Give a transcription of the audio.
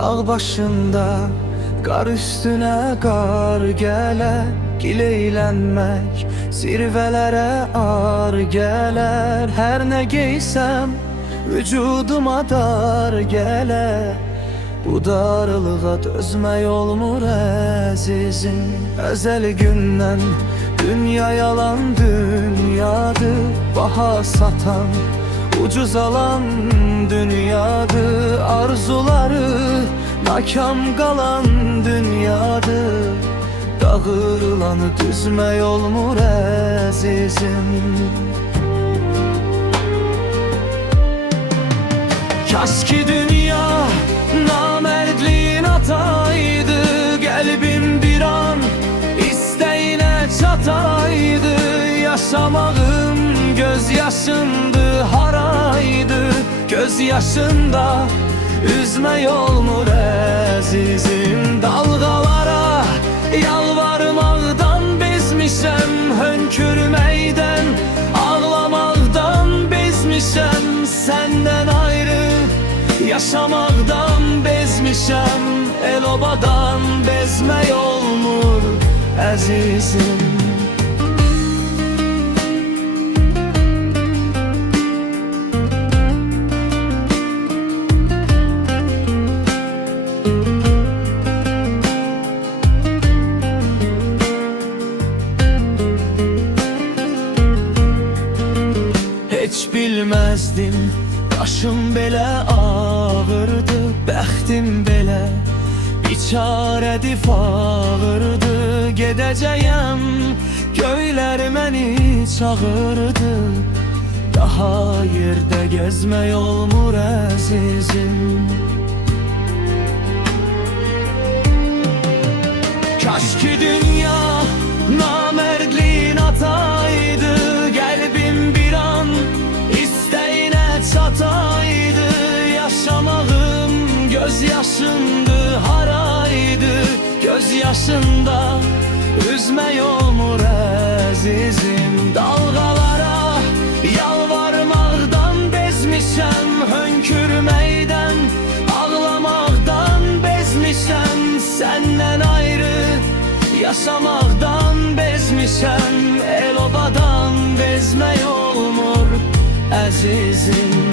Dağ başında qar üstünə qar gələ, gil eylənmək zirvələrə ar gələr. Hər nə geysəm vücuduma dar gələ, bu darlığa dözmək olmur əzizim. Əzəl gündən dünya yalan dünyadır, baha satan ucuz alan dünyadır. Arzuları nakam qalan dünyadır, dağılanı düzmək olmur əzizim. Kaş ki dünya namərdliyin ataydı, qəlbim bir an istəyinə çataydı. Yaşamağım göz yaşındı, haraydı göz yaşında, üzmək olmur əzizim. Dalğalara yalvarmaqdan bezmişəm, hönkürməkdən ağlamaqdan bezmişəm. Səndən ayrı yaşamaqdan bezmişəm, el-obadan bezmək olmur əzizim. Heç bilməzdim başım belə ağırdı, bəxtim belə biçarədi fağırdı. Gedəcəyəm göylər məni çağırdı, daha yerdə gəzmək olmur əzizim. Kaş ki dünya namərdliyin ataydı, qəlbim bir an istəyinə çataydı. Yaşamağım göz yaşındı, haraydı göz yaşında, üzmək olmur əzizim. Dalğalara yalvarmaqdan bezmişəm, hönkürməkdən ağlamaqdan bezmişəm. Səndən ayrı yaşamaqdan bezmişəm, el-obadan bezmək olmur əzizim.